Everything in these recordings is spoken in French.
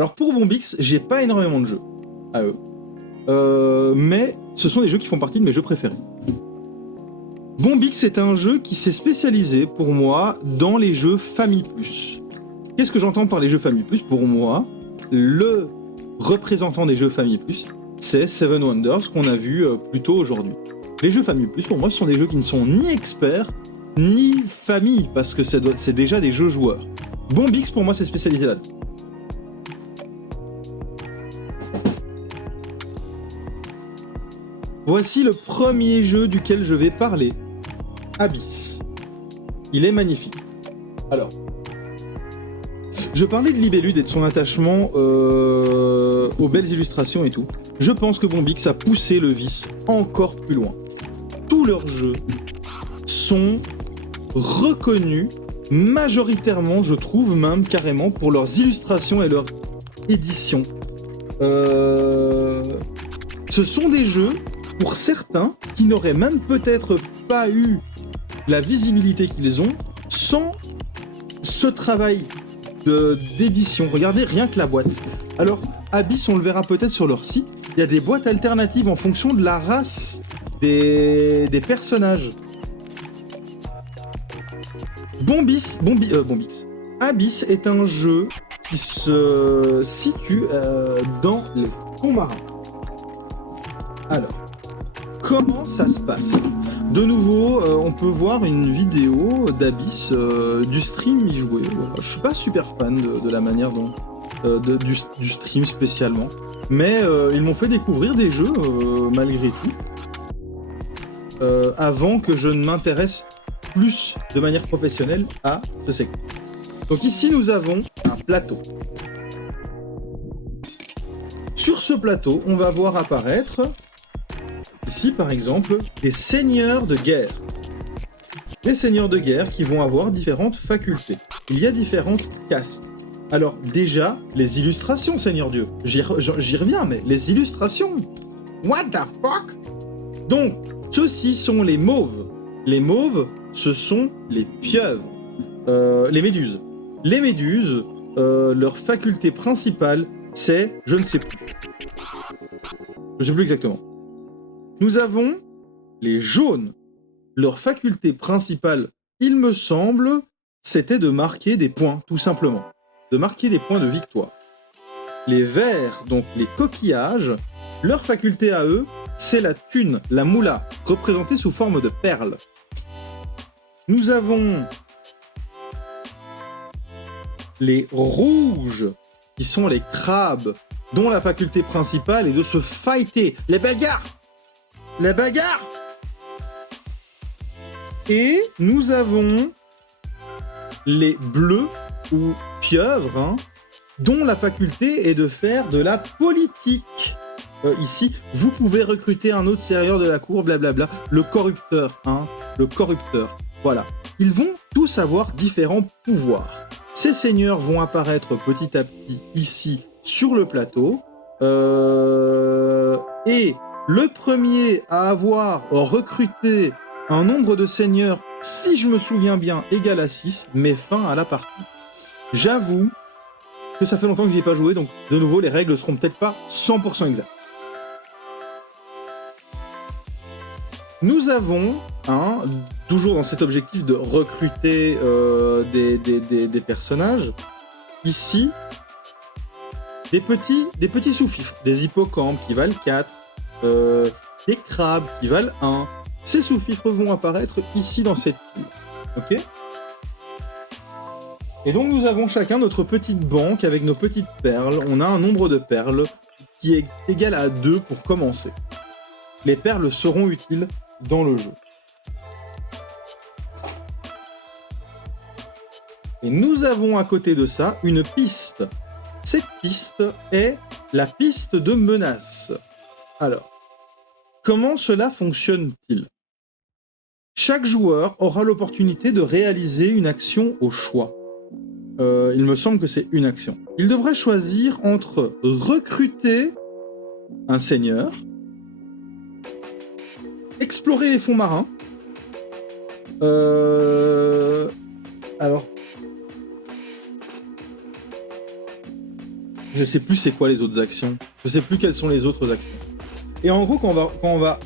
Alors pour Bombix, j'ai pas énormément de jeux à eux. Mais ce sont des jeux qui font partie de mes jeux préférés. Bombix est un jeu qui s'est spécialisé pour moi dans les jeux Famille Plus. Qu'est-ce que j'entends par les jeux Famille Plus ? Pour moi, le représentant des jeux Famille Plus, c'est Seven Wonders qu'on a vu plus tôt aujourd'hui. Les jeux Famille Plus, pour moi, ce sont des jeux qui ne sont ni experts, ni famille, parce que c'est déjà des jeux joueurs. Bombix, pour moi, c'est spécialisé là-dedans. Voici le premier jeu duquel je vais parler. Abyss. Il est magnifique. Alors, je parlais de Libellude et de son attachement aux belles illustrations et tout. Je pense que Bombix a poussé le vice encore plus loin. Tous leurs jeux sont reconnus majoritairement, je trouve même carrément, pour leurs illustrations et leur édition. Ce sont des jeux, pour certains, qui n'auraient même peut-être pas eu la visibilité qu'ils ont sans ce travail d'édition. Regardez rien que la boîte. Alors, Abyss, on le verra peut-être sur leur site, il y a des boîtes alternatives en fonction de la race des personnages. Bombix. Abyss est un jeu qui se situe dans les fonds marins. Alors, comment ça se passe ? De nouveau, on peut voir une vidéo d'Abyss, du stream y jouer. Voilà. Je suis pas super fan de la manière dont du stream spécialement, mais ils m'ont fait découvrir des jeux malgré tout, avant que je ne m'intéresse plus de manière professionnelle à ce secteur. Donc ici, nous avons un plateau. Sur ce plateau, on va voir apparaître, ici par exemple, des seigneurs de guerre. Les seigneurs de guerre qui vont avoir différentes facultés. Il y a différentes castes. Alors déjà, les illustrations, Seigneur Dieu. J'y reviens, mais les illustrations. What the fuck ? Donc, ceux-ci sont les mauves. Les mauves, ce sont les pieuvres. Les méduses. Les méduses, leur faculté principale, c'est... Je ne sais plus. Je ne sais plus exactement. Nous avons les jaunes. Leur faculté principale, il me semble, c'était de marquer des points, tout simplement. De marquer des points de victoire. Les verts, donc les coquillages, leur faculté à eux, c'est la thune, la moula, représentée sous forme de perles. Nous avons les rouges, qui sont les crabes, dont la faculté principale est de se fighter. Les bagarres. Et nous avons les bleus, ou pieuvres, hein, dont la faculté est de faire de la politique. Ici, vous pouvez recruter un autre seigneur de la cour, blablabla, le corrupteur, hein, le corrupteur. Voilà. Ils vont tous avoir différents pouvoirs. Ces seigneurs vont apparaître petit à petit ici sur le plateau. Et le premier à avoir recruté un nombre de seigneurs, si je me souviens bien, égal à 6, met fin à la partie. J'avoue que ça fait longtemps que j'y ai pas joué, donc de nouveau, les règles seront peut-être pas 100% exactes. Nous avons, toujours dans cet objectif de recruter des personnages, ici, des petits sous-fifres, des hippocampes qui valent 4, des crabes qui valent 1. Ces sous-fifres vont apparaître ici dans cette pile. Ok ? Et donc nous avons chacun notre petite banque avec nos petites perles. On a un nombre de perles qui est égal à 2 pour commencer. Les perles seront utiles dans le jeu. Et nous avons à côté de ça une piste. Cette piste est la piste de menace. Alors, comment cela fonctionne-t-il ? Chaque joueur aura l'opportunité de réaliser une action au choix. Il me semble que c'est une action. Il devrait choisir entre recruter un seigneur, explorer les fonds marins, alors Je sais plus c'est quoi les autres actions. Je sais plus quelles sont les autres actions. Et en gros, quand on va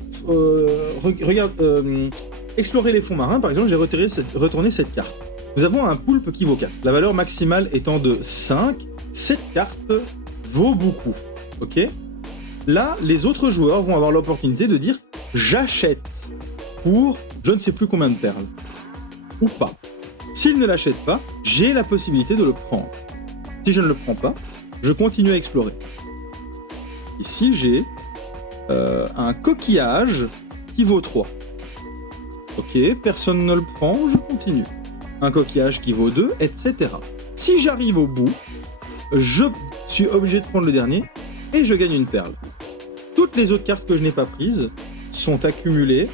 explorer les fonds marins, par exemple, j'ai retourné cette carte. Nous avons un poulpe qui vaut 4. La valeur maximale étant de 5, cette carte vaut beaucoup. Ok ? Là, les autres joueurs vont avoir l'opportunité de dire « j'achète » pour je ne sais plus combien de perles. Ou pas. S'ils ne l'achètent pas, j'ai la possibilité de le prendre. Si je ne le prends pas, je continue à explorer. Ici, j'ai un coquillage qui vaut 3. Ok, personne ne le prend, je continue. Un coquillage qui vaut 2, etc. Si j'arrive au bout, je suis obligé de prendre le dernier et je gagne une perle. Toutes les autres cartes que je n'ai pas prises sont accumulées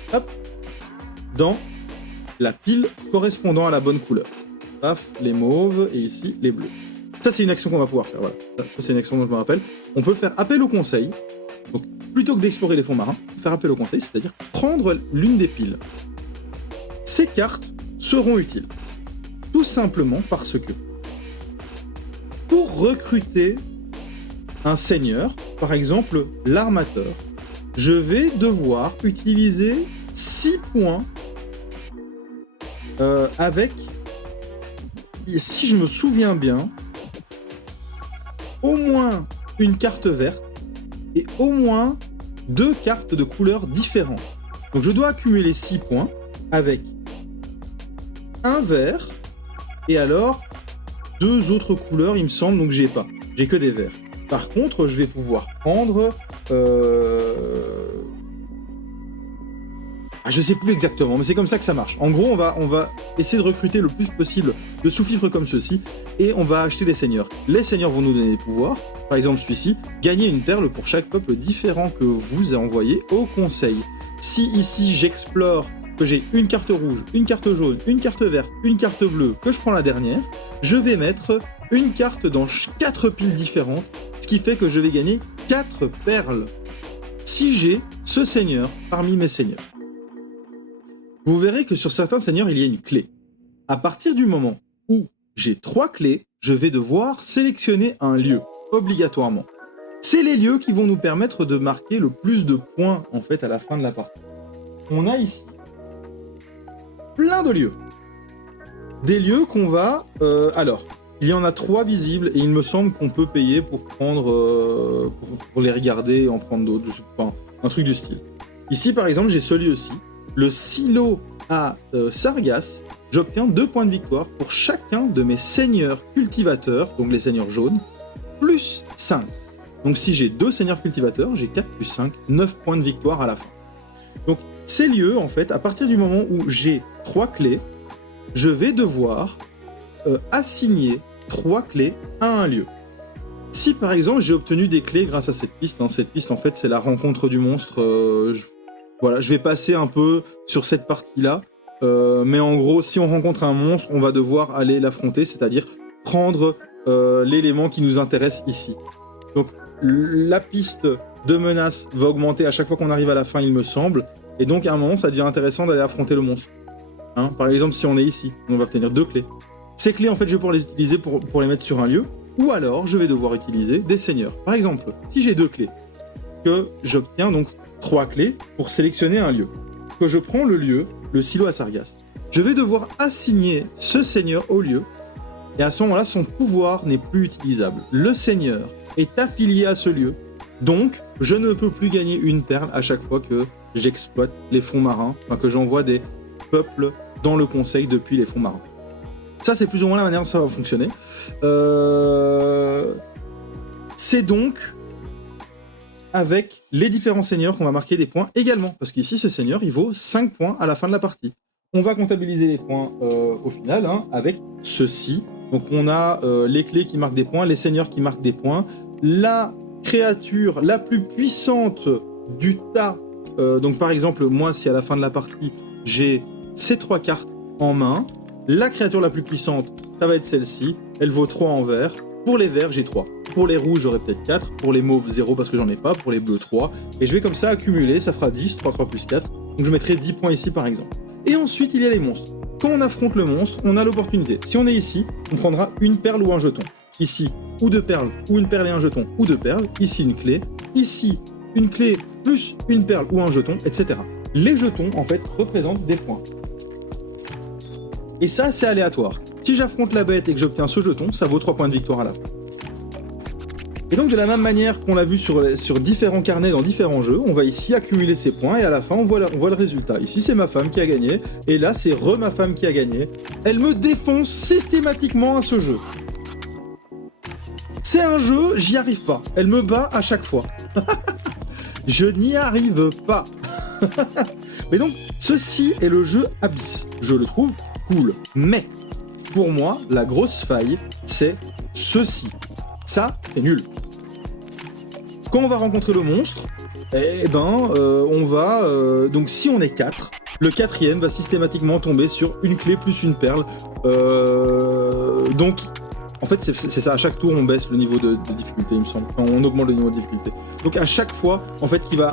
dans la pile correspondant à la bonne couleur. Paf, les mauves et ici les bleus. Ça, c'est une action qu'on va pouvoir faire. Voilà. Ça, c'est une action dont je me rappelle. On peut faire appel au conseil. Donc, plutôt que d'explorer les fonds marins, faire appel au conseil, c'est-à-dire prendre l'une des piles. Ces cartes seront utiles. Tout simplement parce que pour recruter un seigneur, par exemple l'armateur, je vais devoir utiliser 6 points avec, si je me souviens bien, au moins une carte verte et au moins 2 cartes de couleurs différentes. Donc je dois accumuler 6 points avec un vert et alors 2 autres couleurs, il me semble, donc j'ai que des verts. Par contre, je vais pouvoir prendre je sais plus exactement, mais c'est comme ça que ça marche. En gros, on va essayer de recruter le plus possible de sous-fifres comme ceci, et on va acheter les seigneurs. Les seigneurs vont nous donner des pouvoirs. Par exemple, celui-ci, gagner une perle pour chaque peuple différent que vous envoyez au conseil. Si ici, j'explore que j'ai une carte rouge, une carte jaune, une carte verte, une carte bleue, que je prends la dernière, je vais mettre une carte dans 4 piles différentes, ce qui fait que je vais gagner 4 perles. Si j'ai ce seigneur parmi mes seigneurs. Vous verrez que sur certains seigneurs, il y a une clé. À partir du moment où j'ai 3 clés, je vais devoir sélectionner un lieu, obligatoirement. C'est les lieux qui vont nous permettre de marquer le plus de points, en fait, à la fin de la partie. On a ici plein de lieux. Des lieux qu'on va... alors, il y en a 3 visibles, et il me semble qu'on peut payer pour prendre... pour les regarder et en prendre d'autres, je sais pas, un truc du style. Ici, par exemple, j'ai ce lieu-ci. Le silo à Sargasse, j'obtiens 2 points de victoire pour chacun de mes seigneurs cultivateurs, donc les seigneurs jaunes, plus 5. Donc si j'ai 2 seigneurs cultivateurs, j'ai 4 plus 5, 9 points de victoire à la fin. Donc ces lieux, en fait, à partir du moment où j'ai 3 clés, je vais devoir assigner 3 clés à un lieu. Si par exemple j'ai obtenu des clés grâce à cette piste, cette piste en fait c'est la rencontre du monstre, voilà, je vais passer un peu sur cette partie-là, mais en gros, si on rencontre un monstre, on va devoir aller l'affronter, c'est-à-dire prendre l'élément qui nous intéresse ici. Donc, la piste de menace va augmenter à chaque fois qu'on arrive à la fin, il me semble, et donc à un moment, ça devient intéressant d'aller affronter le monstre. Hein, par exemple, si on est ici, on va obtenir 2 clés. Ces clés, en fait, je vais pouvoir les utiliser pour les mettre sur un lieu, ou alors je vais devoir utiliser des seigneurs. Par exemple, si j'ai 2 clés, que j'obtiens donc 3 clés pour sélectionner un lieu. Que je prends le lieu, le silo à Sargasse. Je vais devoir assigner ce seigneur au lieu, et à ce moment-là, son pouvoir n'est plus utilisable. Le seigneur est affilié à ce lieu, donc je ne peux plus gagner une perle à chaque fois que j'exploite les fonds marins, enfin que j'envoie des peuples dans le conseil depuis les fonds marins. Ça, c'est plus ou moins la manière dont ça va fonctionner. C'est donc avec les différents seigneurs qu'on va marquer des points également, parce qu'ici ce seigneur il vaut 5 points à la fin de la partie. On va comptabiliser les points au final avec ceci. Donc on a les clés qui marquent des points, les seigneurs qui marquent des points, la créature la plus puissante du tas. Donc par exemple moi si à la fin de la partie j'ai ces 3 cartes en main, la créature la plus puissante ça va être celle-ci, elle vaut 3 en vert. Pour les verts, j'ai 3. Pour les rouges, j'aurai peut-être 4. Pour les mauves, 0 parce que j'en ai pas. Pour les bleus, 3. Et je vais comme ça accumuler, ça fera 10, 3 plus 4. Donc je mettrai 10 points ici par exemple. Et ensuite, il y a les monstres. Quand on affronte le monstre, on a l'opportunité. Si on est ici, on prendra une perle ou un jeton. Ici, ou 2 perles, ou une perle et un jeton, ou 2 perles, ici une clé plus une perle ou un jeton, etc. Les jetons, en fait, représentent des points. Et ça, c'est aléatoire. Si j'affronte la bête et que j'obtiens ce jeton, ça vaut 3 points de victoire à la fin. Et donc, de la même manière qu'on l'a vu sur différents carnets dans différents jeux, on va ici accumuler ces points et à la fin, on voit le résultat. Ici, c'est ma femme qui a gagné, et là, c'est ma femme qui a gagné. Elle me défonce systématiquement à ce jeu. C'est un jeu, j'y arrive pas. Elle me bat à chaque fois. Je n'y arrive pas. Mais donc, ceci est le jeu Abyss. Je le trouve cool. Mais, pour moi, la grosse faille, c'est ceci. Ça, c'est nul. Quand on va rencontrer le monstre, on va... donc si on est 4, le 4e va systématiquement tomber sur une clé plus une perle. Donc, en fait, c'est ça. À chaque tour, on baisse le niveau de difficulté, il me semble. Enfin, on augmente le niveau de difficulté. Donc à chaque fois, en fait, qu'il va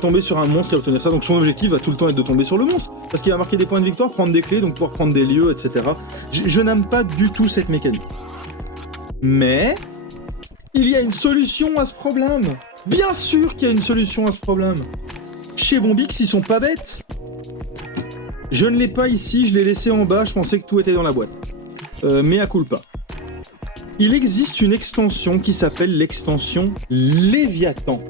tomber sur un monstre et obtenir ça. Donc son objectif va tout le temps être de tomber sur le monstre. Parce qu'il va marquer des points de victoire, prendre des clés, donc pouvoir prendre des lieux, etc. Je n'aime pas du tout cette mécanique. Mais... il y a une solution à ce problème. Bien sûr qu'il y a une solution à ce problème. Chez Bombix, ils sont pas bêtes. Je ne l'ai pas ici, je l'ai laissé en bas, je pensais que tout était dans la boîte. Mea culpa. Il existe une extension qui s'appelle l'extension Léviathan.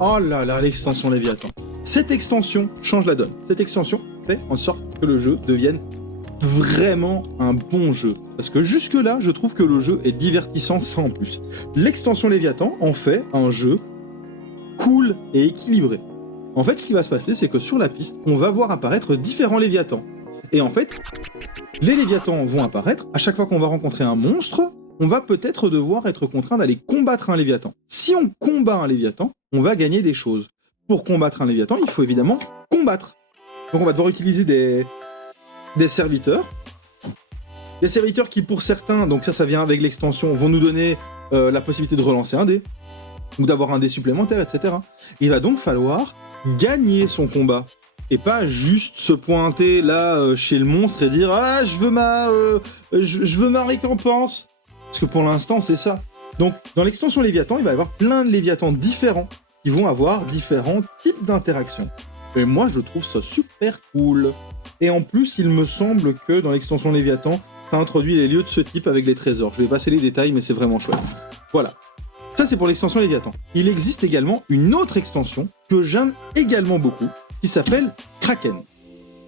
Oh là là, l'extension Léviathan. Cette extension change la donne. Cette extension fait en sorte que le jeu devienne vraiment un bon jeu. Parce que jusque-là, je trouve que le jeu est divertissant sans plus. L'extension Léviathan en fait un jeu cool et équilibré. En fait, ce qui va se passer, c'est que sur la piste, on va voir apparaître différents Léviathans. Et en fait, les Léviathans vont apparaître à chaque fois qu'on va rencontrer un monstre. On va peut-être devoir être contraint d'aller combattre un Léviathan. Si on combat un Léviathan, on va gagner des choses. Pour combattre un Léviathan, il faut évidemment combattre. Donc on va devoir utiliser des serviteurs. Des serviteurs qui, pour certains, donc ça vient avec l'extension, vont nous donner la possibilité de relancer un dé, ou d'avoir un dé supplémentaire, etc. Il va donc falloir gagner son combat. Et pas juste se pointer là chez le monstre et dire « Ah, je veux ma récompense !» Parce que pour l'instant, c'est ça. Donc, dans l'extension Léviathan, il va y avoir plein de Léviathans différents qui vont avoir différents types d'interactions. Et moi, je trouve ça super cool. Et en plus, il me semble que dans l'extension Léviathan, ça introduit les lieux de ce type avec les trésors. Je vais passer les détails, mais c'est vraiment chouette. Voilà. Ça, c'est pour l'extension Léviathan. Il existe également une autre extension que j'aime également beaucoup, qui s'appelle Kraken.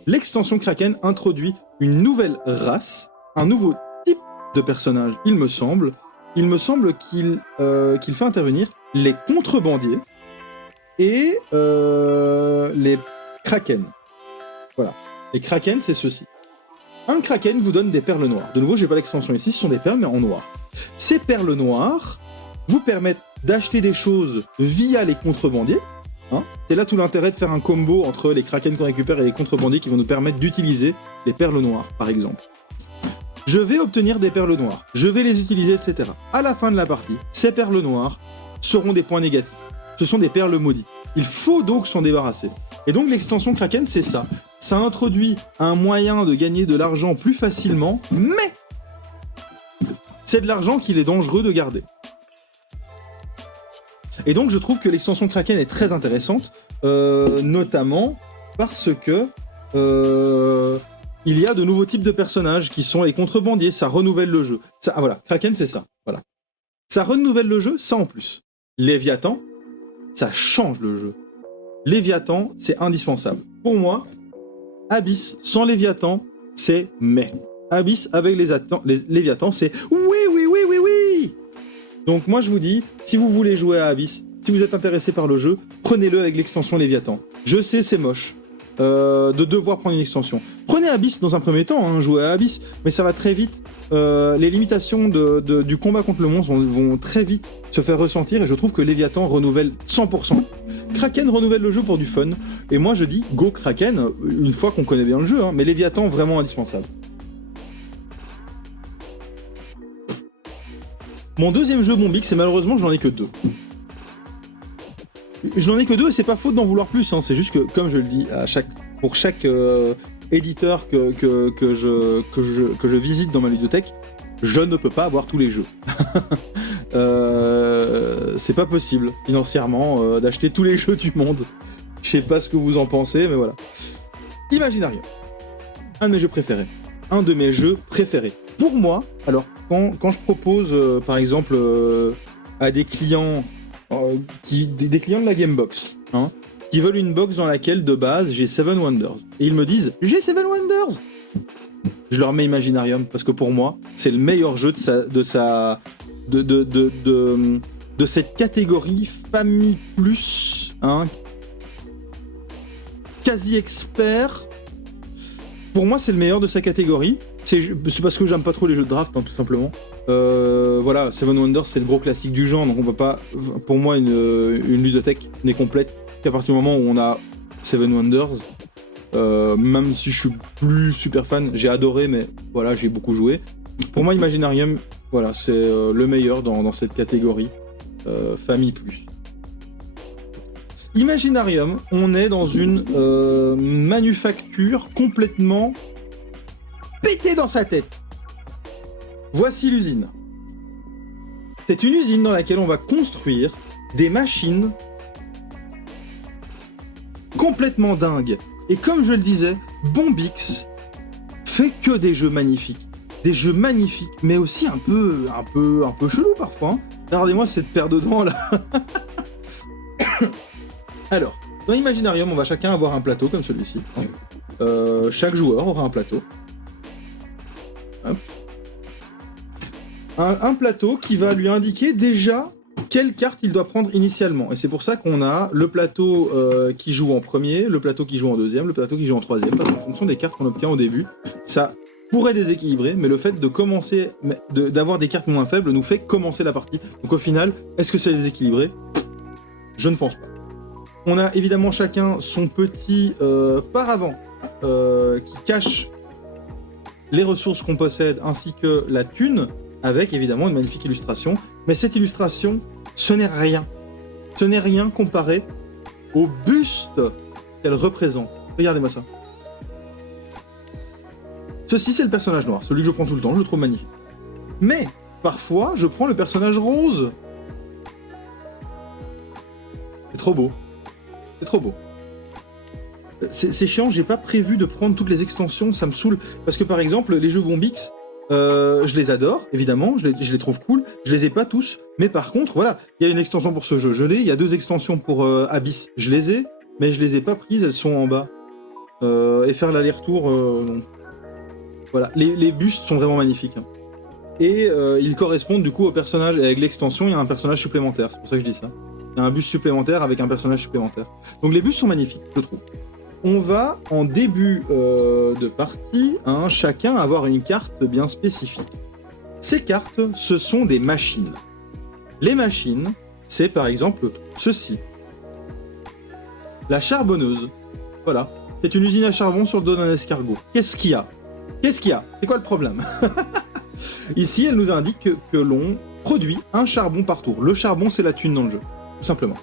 L'extension Kraken introduit une nouvelle race, un nouveau type de personnage, il me semble. Il me semble qu'il fait intervenir les contrebandiers et les Kraken. Voilà. Les Kraken, c'est ceci. Un Kraken vous donne des perles noires. De nouveau, j'ai pas l'extension ici, ce sont des perles, mais en noir. Ces perles noires vous permettent d'acheter des choses via les contrebandiers. C'est là tout l'intérêt de faire un combo entre les Kraken qu'on récupère et les contrebandiers qui vont nous permettre d'utiliser les perles noires, par exemple. Je vais obtenir des perles noires, je vais les utiliser, etc. À la fin de la partie, ces perles noires seront des points négatifs. Ce sont des perles maudites. Il faut donc s'en débarrasser. Et donc l'extension Kraken, c'est ça. Ça introduit un moyen de gagner de l'argent plus facilement, mais c'est de l'argent qu'il est dangereux de garder. Et donc je trouve que l'extension Kraken est très intéressante, notamment parce que il y a de nouveaux types de personnages qui sont les contrebandiers, ça renouvelle le jeu. Voilà, Kraken c'est ça, voilà. Ça renouvelle le jeu, ça en plus. Léviathan, ça change le jeu. Léviathan, c'est indispensable. Pour moi, Abyss sans Léviathan, c'est mais. Abyss avec les Léviathan, c'est oui. Donc moi je vous dis, si vous voulez jouer à Abyss, si vous êtes intéressé par le jeu, prenez-le avec l'extension Léviathan. Je sais, c'est moche de devoir prendre une extension. Prenez Abyss dans un premier temps, jouez à Abyss, mais ça va très vite. Les limitations du combat contre le monstre vont très vite se faire ressentir et je trouve que Léviathan renouvelle 100%. Kraken renouvelle le jeu pour du fun. Et moi je dis go Kraken une fois qu'on connaît bien le jeu, mais Léviathan vraiment indispensable. Mon deuxième jeu Bombix, et malheureusement j'en ai que 2. Je n'en ai que 2 et c'est pas faute d'en vouloir plus, c'est juste que, comme je le dis, pour chaque éditeur que je visite dans ma bibliothèque, je ne peux pas avoir tous les jeux. C'est pas possible, financièrement, d'acheter tous les jeux du monde. Je sais pas ce que vous en pensez, mais voilà. Imaginarium. Un de mes jeux préférés. Un de mes jeux préférés. Pour moi, alors, quand je propose, par exemple, à des clients, des clients de la Gamebox, hein, qui veulent une box dans laquelle, de base, j'ai Seven Wonders. Et ils me disent, j'ai Seven Wonders. Je leur mets Imaginarium, parce que pour moi, c'est le meilleur jeu de cette catégorie Famille Plus, hein, quasi expert. Pour moi, c'est le meilleur de sa catégorie. C'est parce que j'aime pas trop les jeux de draft, hein, tout simplement. Voilà, Seven Wonders, c'est le gros classique du genre, donc on peut pas. Pour moi, une ludothèque n'est complète qu'à partir du moment où on a Seven Wonders. Même si je suis plus super fan, j'ai adoré, mais voilà, j'ai beaucoup joué. Pour moi, Imaginarium, voilà, c'est le meilleur dans cette catégorie Famille Plus. Imaginarium, on est dans une manufacture complètement pétée dans sa tête. Voici l'usine. C'est une usine dans laquelle on va construire des machines complètement dingues. Et comme je le disais, Bombix fait que des jeux magnifiques. Des jeux magnifiques, mais aussi un peu chelou parfois. Hein. Regardez-moi cette paire de dents là. Alors, dans Imaginarium, on va chacun avoir un plateau comme celui-ci. Chaque joueur aura un plateau. Un plateau qui va lui indiquer déjà quelle carte il doit prendre initialement. Et c'est pour ça qu'on a le plateau qui joue en premier, le plateau qui joue en deuxième, le plateau qui joue en troisième, parce qu'en fonction des cartes qu'on obtient au début, ça pourrait déséquilibrer, mais le fait de commencer, d'avoir des cartes moins faibles nous fait commencer la partie. Donc au final, est-ce que c'est déséquilibré ? Je ne pense pas. On a évidemment chacun son petit paravent qui cache les ressources qu'on possède ainsi que la thune, avec évidemment une magnifique illustration. Mais cette illustration, ce n'est rien. Ce n'est rien comparé au buste qu'elle représente. Regardez-moi ça. Ceci, c'est le personnage noir, celui que je prends tout le temps, je le trouve magnifique. Mais, parfois, je prends le personnage rose. C'est trop beau. C'est trop beau. C'est chiant, j'ai pas prévu de prendre toutes les extensions, ça me saoule. Parce que par exemple, les jeux Bombix, je les adore, évidemment, je les trouve cool, je les ai pas tous, mais par contre, voilà, il y a une extension pour ce jeu, je l'ai, il y a 2 extensions pour Abyss, je les ai, mais je les ai pas prises, elles sont en bas. Et faire l'aller-retour, non. Voilà, les bustes sont vraiment magnifiques. Hein. Et ils correspondent du coup au personnage, et avec l'extension, il y a un personnage supplémentaire, c'est pour ça que je dis ça. Il y a un buste supplémentaire avec un personnage supplémentaire. Donc les bustes sont magnifiques, je trouve. On va, en début de partie, hein, chacun avoir une carte bien spécifique. Ces cartes, ce sont des machines. Les machines, c'est par exemple ceci. La charbonneuse. Voilà. C'est une usine à charbon sur le dos d'un escargot. Qu'est-ce qu'il y a ? Qu'est-ce qu'il y a ? C'est quoi le problème ? Ici, elle nous indique que l'on produit un charbon par tour. Le charbon, c'est la thune dans le jeu, tout simplement.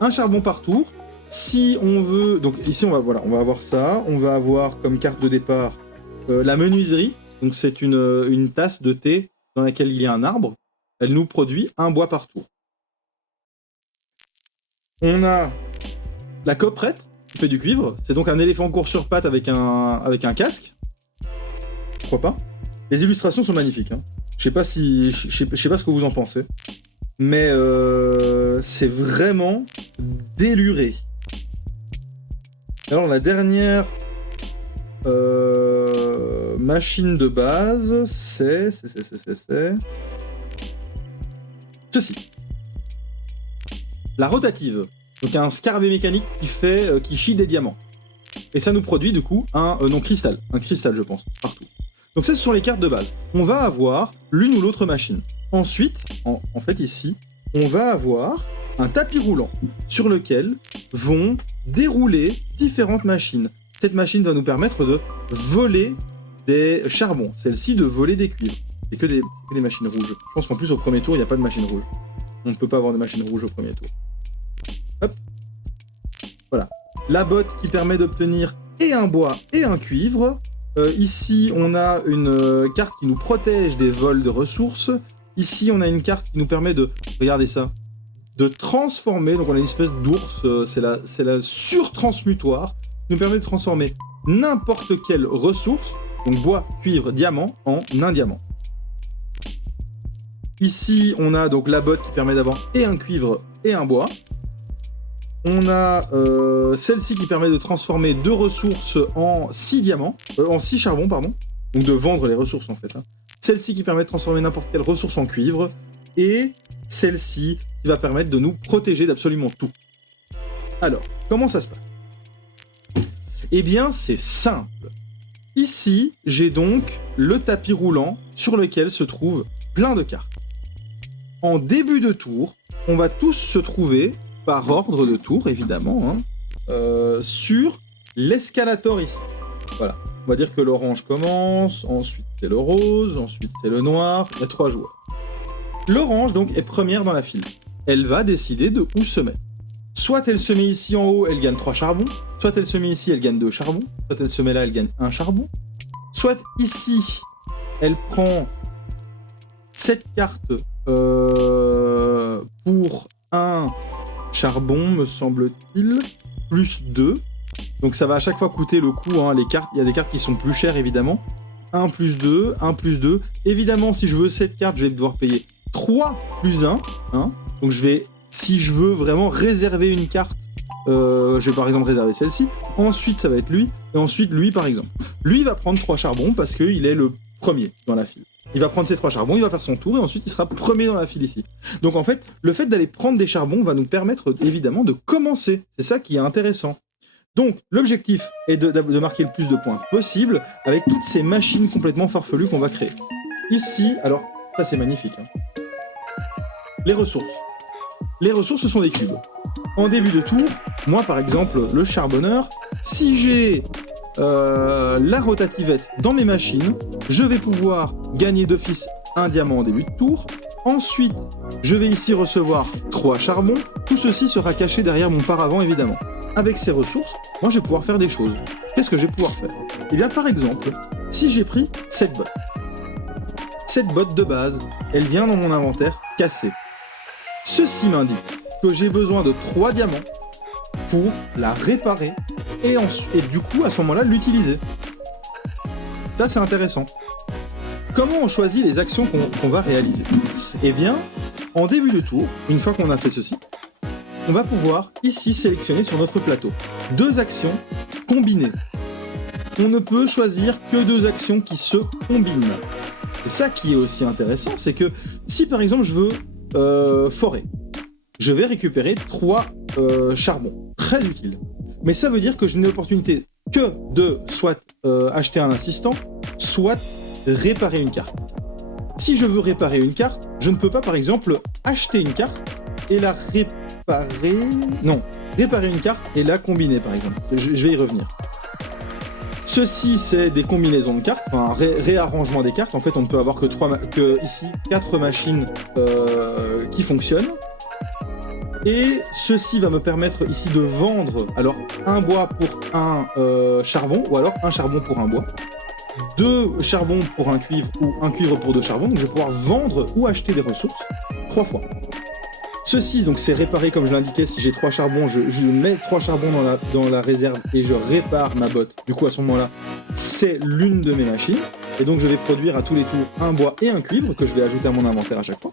Un charbon par tour. Si on veut... Donc ici, on va avoir ça. On va avoir comme carte de départ la menuiserie. Donc c'est une tasse de thé dans laquelle il y a un arbre. Elle nous produit un bois par tour. On a la coprette qui fait du cuivre. C'est donc un éléphant court sur pattes avec un casque. Pourquoi pas ? Les illustrations sont magnifiques. Hein. Je sais pas ce que vous en pensez. Mais c'est vraiment déluré. Alors la dernière machine de base, c'est ceci. La rotative. Donc un scarabée mécanique qui chie des diamants. Et ça nous produit du coup un cristal je pense, partout. Donc ça, ce sont les cartes de base. On va avoir l'une ou l'autre machine. Ensuite, en fait ici, on va avoir un tapis roulant sur lequel vont dérouler différentes machines. Cette machine va nous permettre de voler des charbons, celle-ci de voler des cuivres. C'est que des machines rouges. Je pense qu'en plus au premier tour, il n'y a pas de machine rouge. On ne peut pas avoir de machine rouge au premier tour. Hop. Voilà. La botte qui permet d'obtenir et un bois et un cuivre. Ici, on a une carte qui nous protège des vols de ressources. Ici, on a une carte qui nous permet de... Regardez ça. De transformer. Donc, on a une espèce d'ours. C'est la surtransmutoire. Qui nous permet de transformer n'importe quelle ressource. Donc, bois, cuivre, diamant, en un diamant. Ici, on a donc la botte qui permet d'avoir et un cuivre et un bois. On a celle-ci qui permet de transformer 2 ressources en 6 diamants, en 6 charbons, pardon. Donc de vendre les ressources en fait. Hein. Celle-ci qui permet de transformer n'importe quelle ressource en cuivre. Et celle-ci qui va permettre de nous protéger d'absolument tout. Alors, comment ça se passe? Eh bien, c'est simple. Ici, j'ai donc le tapis roulant sur lequel se trouvent plein de cartes. En début de tour, on va tous se trouver, par ordre de tour évidemment, hein, sur l'escalator ici. Voilà. On va dire que l'orange commence, ensuite c'est le rose, ensuite c'est le noir, il y a 3 joueurs. L'orange donc est première dans la file. Elle va décider de où se mettre. Soit elle se met ici en haut, elle gagne 3 charbons, soit elle se met ici, elle gagne 2 charbons, soit elle se met là, elle gagne 1 charbon, soit ici, elle prend cette carte pour 1 charbon, me semble-t-il, plus 2. Donc ça va à chaque fois coûter le coup, hein, les cartes. Il y a des cartes qui sont plus chères, évidemment. 1 plus 2, 1 plus 2. Évidemment, si je veux cette carte, je vais devoir payer 3 plus 1. Hein. Donc si je veux vraiment réserver une carte, je vais par exemple réserver celle-ci. Ensuite, ça va être lui. Et ensuite, lui, par exemple. Lui, il va prendre 3 charbons parce qu'il est le premier dans la file. Il va prendre ses 3 charbons, il va faire son tour et ensuite il sera premier dans la file ici. Donc en fait, le fait d'aller prendre des charbons va nous permettre évidemment de commencer. C'est ça qui est intéressant. Donc l'objectif est de marquer le plus de points possible avec toutes ces machines complètement farfelues qu'on va créer. Ici, alors ça c'est magnifique. Hein. Les ressources. Les ressources, ce sont des cubes. En début de tour, moi par exemple, le charbonneur, si j'ai la rotativette dans mes machines, je vais pouvoir gagner d'office un diamant en début de tour. Ensuite, je vais ici recevoir 3 charbons. Tout ceci sera caché derrière mon paravent, évidemment. Avec ces ressources, moi, je vais pouvoir faire des choses. Qu'est-ce que je vais pouvoir faire? Eh bien, par exemple, si j'ai pris cette botte. Cette botte de base, elle vient dans mon inventaire cassée. Ceci m'indique que j'ai besoin de 3 diamants pour la réparer et du coup, à ce moment-là, l'utiliser. Ça, c'est intéressant. Comment on choisit les actions qu'on va réaliser? Eh bien, en début de tour, une fois qu'on a fait ceci, on va pouvoir ici sélectionner sur notre plateau 2 actions combinées. On ne peut choisir que 2 actions qui se combinent. C'est ça qui est aussi intéressant, c'est que si par exemple je veux forer, je vais récupérer 3 charbons. Très utile. Mais ça veut dire que je n'ai l'opportunité que de soit acheter un assistant, soit réparer une carte. Si je veux réparer une carte, je ne peux pas par exemple acheter une carte et la réparer... Non, réparer une carte et la combiner par exemple. Je vais y revenir. Ceci, c'est des combinaisons de cartes, enfin, un réarrangement des cartes. En fait, on ne peut avoir que ici 4 machines qui fonctionnent. Et ceci va me permettre ici de vendre alors un bois pour un charbon, ou alors un charbon pour un bois. 2 charbons pour un cuivre, ou un cuivre pour 2 charbons. Donc je vais pouvoir vendre ou acheter des ressources 3 fois. Ceci, donc c'est réparé comme je l'indiquais, si j'ai 3 charbons, je mets 3 charbons dans la réserve et je répare ma botte. Du coup, à ce moment-là, c'est l'une de mes machines. Et donc je vais produire à tous les tours un bois et un cuivre que je vais ajouter à mon inventaire à chaque fois.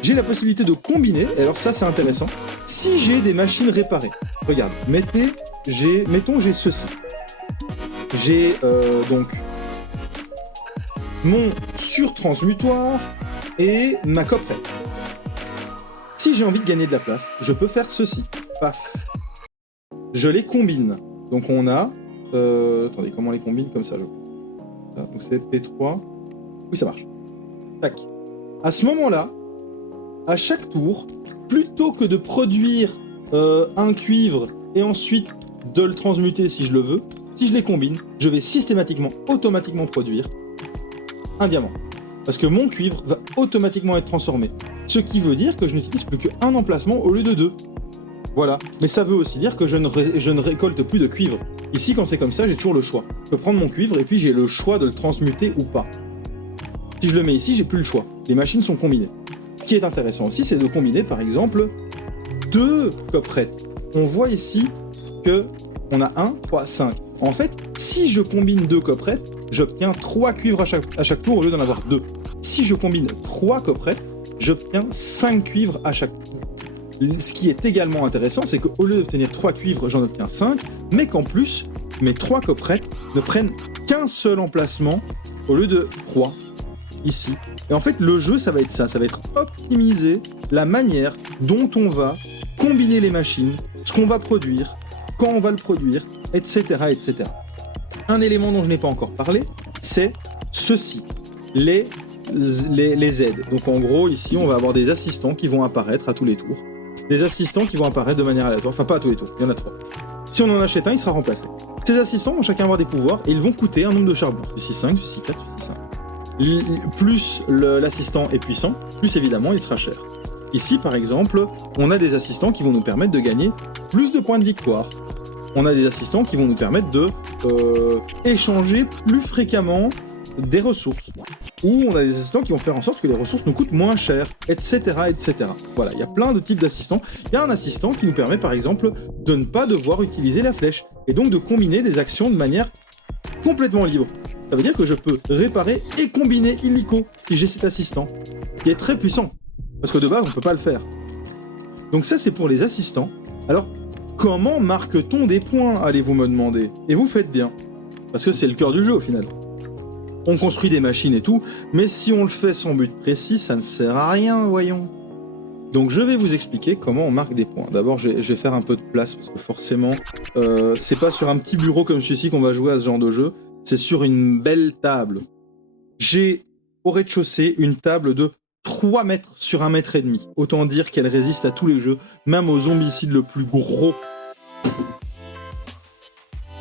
J'ai la possibilité de combiner, et alors ça c'est intéressant, si j'ai des machines réparées. Regarde, mettons j'ai ceci. J'ai donc mon surtransmutoire et ma coprette. Si j'ai envie de gagner de la place, je peux faire ceci. Paf. Je les combine. Donc on a... attendez, comment on les combine comme ça donc c'est P3. Oui, ça marche. Tac. À ce moment-là, à chaque tour, plutôt que de produire un cuivre et ensuite de le transmuter si je le veux, si je les combine, je vais systématiquement, automatiquement produire un diamant. Parce que mon cuivre va automatiquement être transformé. Ce qui veut dire que je n'utilise plus qu'un emplacement au lieu de 2. Voilà. Mais ça veut aussi dire que je ne récolte plus de cuivre. Ici, quand c'est comme ça, j'ai toujours le choix. Je peux prendre mon cuivre et puis j'ai le choix de le transmuter ou pas. Si je le mets ici, j'ai plus le choix. Les machines sont combinées. Ce qui est intéressant aussi, c'est de combiner par exemple 2 coprettes. On voit ici que on a 1, 3, 5. En fait, si je combine 2 coprettes, j'obtiens 3 cuivres à chaque tour au lieu d'en avoir 2. Si je combine 3 coprettes, j'obtiens 5 cuivres à chaque tour. Ce qui est également intéressant, c'est qu'au lieu d'obtenir 3 cuivres, j'en obtiens 5, mais qu'en plus, mes 3 coprettes ne prennent qu'un seul emplacement au lieu de 3 ici. Et en fait, le jeu, ça va être ça. Ça va être optimiser la manière dont on va combiner les machines, ce qu'on va produire, quand on va le produire, etc., etc. Un élément dont je n'ai pas encore parlé, c'est ceci, les aides. Donc en gros, ici, on va avoir des assistants qui vont apparaître à tous les tours. Des assistants qui vont apparaître de manière aléatoire. Enfin, pas à tous les tours, il y en a 3. Si on en achète un, il sera remplacé. Ces assistants vont chacun avoir des pouvoirs et ils vont coûter un nombre de charbon. Celui-ci 5, celui-ci 4, celui-ci 5. Plus l'assistant est puissant, plus évidemment il sera cher. Ici, par exemple, on a des assistants qui vont nous permettre de gagner plus de points de victoire. On a des assistants qui vont nous permettre de échanger plus fréquemment des ressources. Ou on a des assistants qui vont faire en sorte que les ressources nous coûtent moins cher, etc., etc. Voilà, il y a plein de types d'assistants. Il y a un assistant qui nous permet, par exemple, de ne pas devoir utiliser la flèche, et donc de combiner des actions de manière complètement libre. Ça veut dire que je peux réparer et combiner illico si j'ai cet assistant, qui est très puissant, parce que de base, on ne peut pas le faire. Donc ça, c'est pour les assistants. Alors, comment marque-t-on des points, allez-vous me demander? Et vous faites bien, parce que c'est le cœur du jeu au final. On construit des machines et tout, mais si on le fait sans but précis, ça ne sert à rien, voyons. Donc je vais vous expliquer comment on marque des points. D'abord, je vais faire un peu de place, parce que forcément, c'est pas sur un petit bureau comme celui-ci qu'on va jouer à ce genre de jeu, c'est sur une belle table. J'ai au rez-de-chaussée une table de 3 mètres sur 1,5 mètre. Autant dire qu'elle résiste à tous les jeux, même au zombicide le plus gros.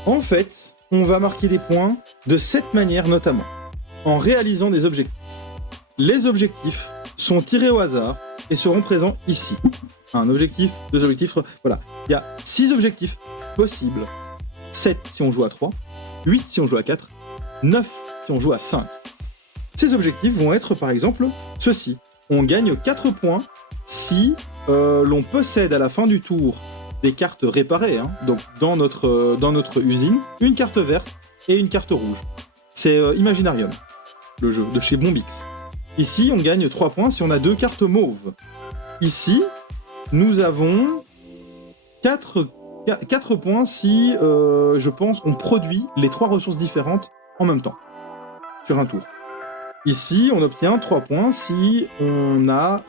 En fait, on va marquer des points de cette manière notamment, en réalisant des objectifs. Les objectifs sont tirés au hasard et seront présents ici. Un objectif, 2 objectifs, voilà. Il y a 6 objectifs possibles. 7 si on joue à 3, 8 si on joue à 4, 9 si on joue à 5. Ces objectifs vont être par exemple ceux-ci. On gagne 4 points si l'on possède à la fin du tour des cartes réparées, hein. Donc dans notre usine, une carte verte et une carte rouge. C'est Imaginarium, le jeu de chez Bombix. Ici, on gagne 3 points si on a 2 cartes mauves. Ici, nous avons 4 points si, je pense, on produit les 3 ressources différentes en même temps, sur un tour. Ici, on obtient 3 points si on a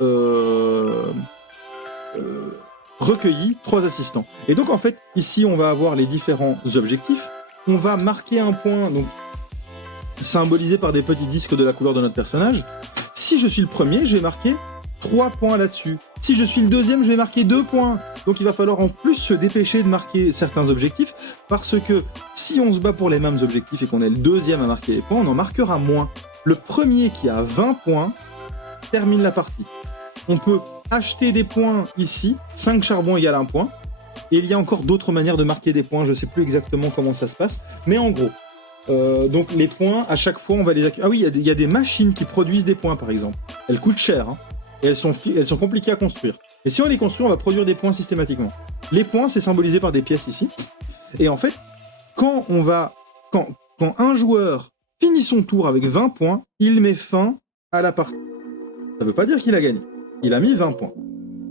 recueilli 3 assistants. Et donc, en fait, ici, on va avoir les différents objectifs. On va marquer un point, donc symbolisé par des petits disques de la couleur de notre personnage. Si je suis le premier, j'ai marqué 3 points là-dessus. Si je suis le deuxième, je vais marquer 2 points. Donc il va falloir en plus se dépêcher de marquer certains objectifs, parce que si on se bat pour les mêmes objectifs et qu'on est le deuxième à marquer les points, on en marquera moins. Le premier qui a 20 points termine la partie. On peut acheter des points ici, 5 charbons égale 1 point. Et il y a encore d'autres manières de marquer des points, je ne sais plus exactement comment ça se passe, mais en gros, donc les points, à chaque fois, on va les accueillir. Ah oui, il y a des machines qui produisent des points, par exemple. Elles coûtent cher, hein, et elles sont compliquées à construire. Et si on les construit, on va produire des points systématiquement. Les points, c'est symbolisé par des pièces ici. Et en fait, quand un joueur finit son tour avec 20 points, il met fin à la partie. Ça ne veut pas dire qu'il a gagné. Il a mis 20 points.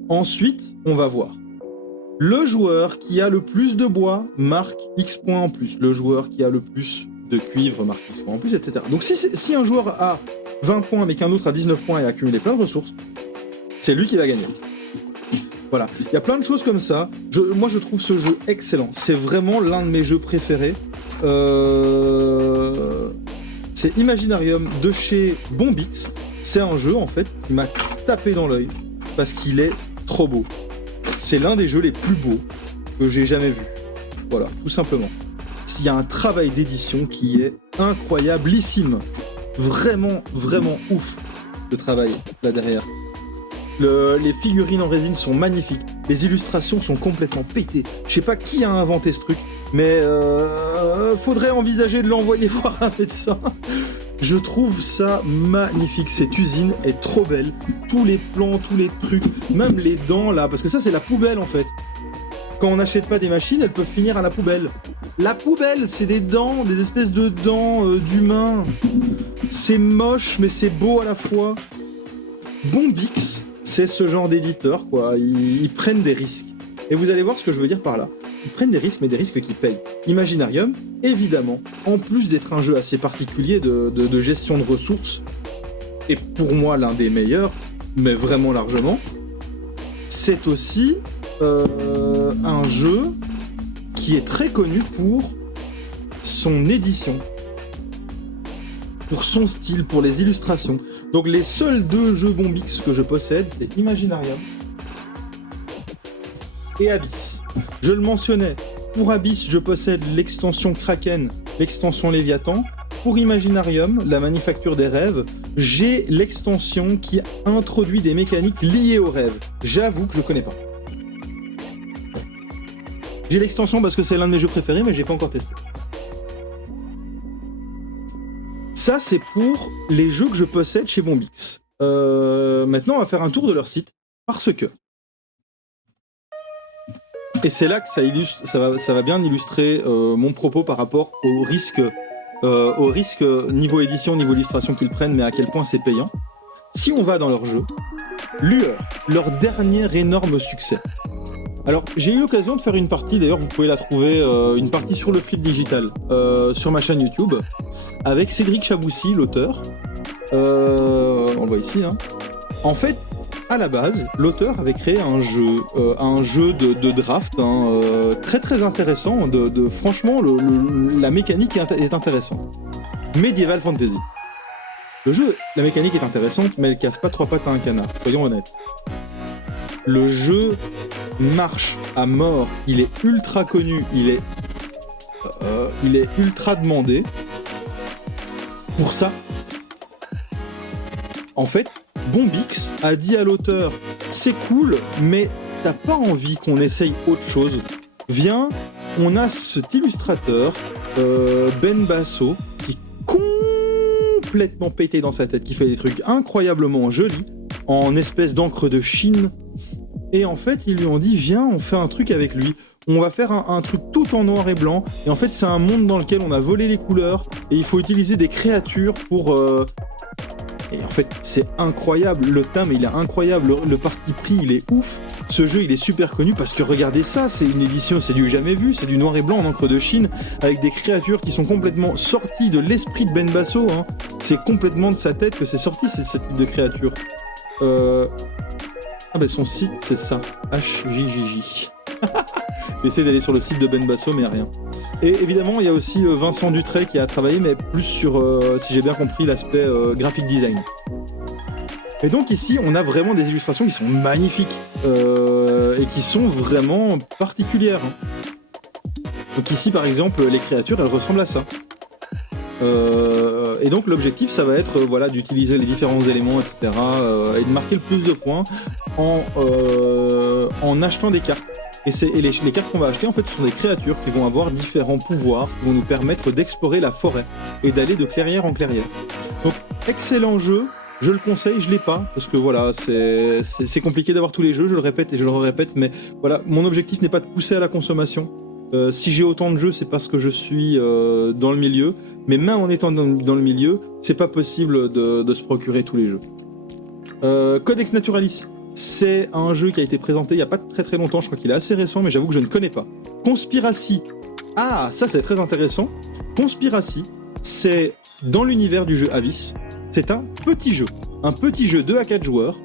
Ensuite, on va voir. Le joueur qui a le plus de bois marque X points en plus. Le joueur qui a le plus de cuivre marque X points en plus, etc. Donc si un joueur a 20 points mais qu'un autre a 19 points et a accumulé plein de ressources, c'est lui qui va gagner. Voilà, il y a plein de choses comme ça. Moi je trouve ce jeu excellent. C'est vraiment l'un de mes jeux préférés. C'est Imaginarium de chez Bombix. C'est un jeu en fait qui m'a tapé dans l'œil parce qu'il est trop beau. C'est l'un des jeux les plus beaux que j'ai jamais vu. Voilà, tout simplement. Il y a un travail d'édition qui est incroyablissime. Vraiment, vraiment ouf de travail là derrière. Les figurines en résine sont magnifiques. Les illustrations sont complètement pétées. Je sais pas qui a inventé ce truc, mais faudrait envisager de l'envoyer voir un médecin. Je trouve ça magnifique, cette usine est trop belle. Tous les plans, tous les trucs, même les dents là, parce que ça c'est la poubelle en fait. Quand on n'achète pas des machines, elles peuvent finir à la poubelle. La poubelle, c'est des dents, des espèces de dents d'humains. C'est moche, mais c'est beau à la fois. Bombix, c'est ce genre d'éditeur, quoi. Ils prennent des risques. Et vous allez voir ce que je veux dire par là. Ils prennent des risques, mais des risques qui payent. Imaginarium, évidemment, en plus d'être un jeu assez particulier de gestion de ressources, et pour moi l'un des meilleurs, mais vraiment largement, c'est aussi un jeu qui est très connu pour son édition, pour son style, pour les illustrations. Donc les seuls 2 jeux Bombix que je possède, c'est Imaginarium et Abyss. Je le mentionnais, pour Abyss, je possède l'extension Kraken, l'extension Léviathan. Pour Imaginarium, la manufacture des rêves, j'ai l'extension qui introduit des mécaniques liées aux rêves. J'avoue que je connais pas. J'ai l'extension parce que c'est l'un de mes jeux préférés, mais j'ai pas encore testé. Ça, c'est pour les jeux que je possède chez Bombix. Maintenant, on va faire un tour de leur site, parce que... Et c'est là que ça va bien illustrer mon propos par rapport au risque niveau édition, niveau illustration qu'ils prennent, mais à quel point c'est payant. Si on va dans leur jeu, Lueur, leur dernier énorme succès. Alors, j'ai eu l'occasion de faire une partie, d'ailleurs vous pouvez la trouver, une partie sur le Flip Digital, sur ma chaîne YouTube, avec Cédric Chaboussi, l'auteur. On le voit ici, hein. En fait, à la base, l'auteur avait créé un jeu de draft, hein, très très intéressant. Franchement, la mécanique est intéressante. Medieval Fantasy. Le jeu, la mécanique est intéressante, mais elle casse pas 3 pattes à un canard, soyons honnêtes. Le jeu marche à mort, il est ultra connu, il est ultra demandé. Pour ça, en fait, Bombix a dit à l'auteur « C'est cool, mais t'as pas envie qu'on essaye autre chose. Viens, on a cet illustrateur, Ben Basso, qui est complètement pété dans sa tête, qui fait des trucs incroyablement jolis, en espèce d'encre de Chine. Et en fait, ils lui ont dit « Viens, on fait un truc avec lui. On va faire un truc tout en noir et blanc. Et en fait, c'est un monde dans lequel on a volé les couleurs et il faut utiliser des créatures pour... Et en fait, c'est incroyable. Le thème, il est incroyable. Le parti pris, il est ouf. Ce jeu, il est super connu parce que regardez ça, c'est une édition, c'est du jamais vu. C'est du noir et blanc en encre de Chine avec des créatures qui sont complètement sorties de l'esprit de Ben Basso. Hein. C'est complètement de sa tête que c'est sorti, ce type de créature. Ah ben son site, c'est ça. HJJJ. J'essaie d'aller sur le site de Ben Basso, mais rien. Et évidemment, il y a aussi Vincent Dutray qui a travaillé, mais plus sur, si j'ai bien compris, l'aspect graphic design. Et donc ici, on a vraiment des illustrations qui sont magnifiques et qui sont vraiment particulières. Donc ici, par exemple, les créatures, elles ressemblent à ça. Et donc l'objectif, ça va être voilà, d'utiliser les différents éléments, etc. Et de marquer le plus de points en achetant des cartes. Et les cartes qu'on va acheter, en fait, ce sont des créatures qui vont avoir différents pouvoirs, qui vont nous permettre d'explorer la forêt et d'aller de clairière en clairière. Donc, excellent jeu, je le conseille, je l'ai pas, parce que voilà, c'est compliqué d'avoir tous les jeux, je le répète et je le répète, mais voilà, mon objectif n'est pas de pousser à la consommation. Si j'ai autant de jeux, c'est parce que je suis dans le milieu, mais même en étant dans le milieu, c'est pas possible de se procurer tous les jeux. Codex Naturalis. C'est un jeu qui a été présenté il n'y a pas très très longtemps, je crois qu'il est assez récent, mais j'avoue que je ne connais pas. Conspiracy. Ah, ça c'est très intéressant. Conspiracy, c'est dans l'univers du jeu Abyss. C'est un petit jeu de 2 à 4 joueurs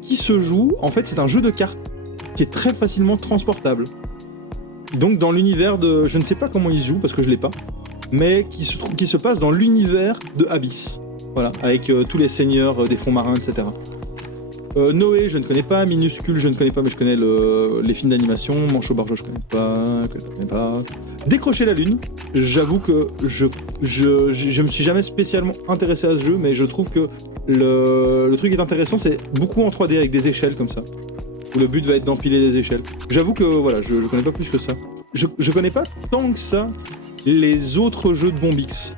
qui se joue, en fait c'est un jeu de cartes qui est très facilement transportable. Donc dans l'univers de... Je ne sais pas comment il se joue parce que je ne l'ai pas, mais qui se passe dans l'univers de Abyss. Voilà, avec tous les seigneurs des fonds marins, etc. Noé, je ne connais pas. Minuscule, je ne connais pas, mais je connais les films d'animation. Manchot Barjo, je connais pas. Décrocher la lune, j'avoue que je me suis jamais spécialement intéressé à ce jeu, mais je trouve que le truc est intéressant, c'est beaucoup en 3D avec des échelles comme ça. Où le but va être d'empiler des échelles. J'avoue que voilà, je connais pas plus que ça. Je connais pas tant que ça les autres jeux de Bombix.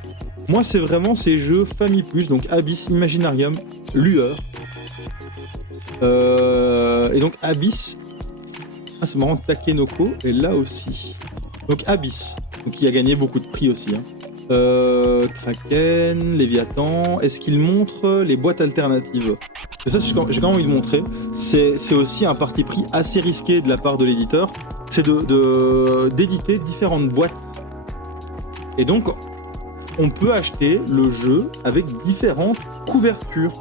Moi, c'est vraiment ces jeux Famille Plus, donc Abyss, Imaginarium, Lueur. Et donc Abyss, c'est marrant, Takenoko est là aussi. Donc Abyss, donc qui a gagné beaucoup de prix aussi. Kraken, Léviathan. Est-ce qu'il montre les boîtes alternatives? Ça, j'ai quand même envie de montrer. C'est aussi un parti pris assez risqué de la part de l'éditeur. C'est d'éditer différentes boîtes. Et donc, on peut acheter le jeu avec différentes couvertures.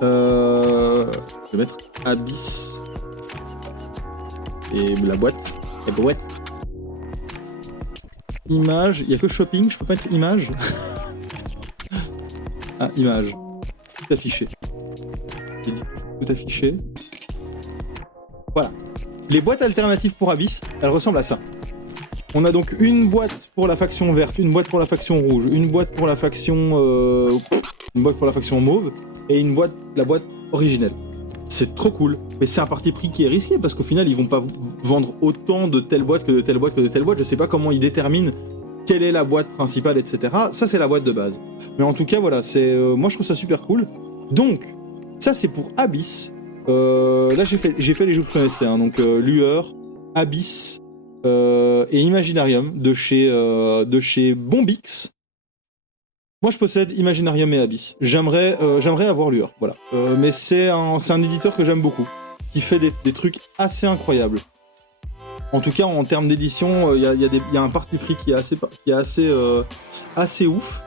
Je vais mettre Abyss. Et la boîte. La boîte. Image. Il n'y a que shopping, je peux pas mettre image. Ah, image. Tout affiché. Tout affiché. Voilà. Les boîtes alternatives pour Abyss, elles ressemblent à ça. On a donc une boîte pour la faction verte, une boîte pour la faction rouge, une boîte pour la faction mauve et la boîte originelle. C'est trop cool, mais c'est un parti pris qui est risqué parce qu'au final ils vont pas vendre autant de telle boîte que de telle boîte que de telle boîte. Je sais pas comment ils déterminent quelle est la boîte principale, etc. Ça c'est la boîte de base. Mais en tout cas voilà, moi je trouve ça super cool. Donc ça c'est pour Abyss. Là j'ai fait les jeux que je connaissais, hein, donc Lueur, Abyss. Et Imaginarium de chez Bombix. Moi je possède Imaginarium et Abyss. J'aimerais avoir Lueur, voilà. Mais c'est un éditeur que j'aime beaucoup, qui fait des trucs assez incroyables. En tout cas en termes d'édition, il y a un parti pris qui est assez ouf.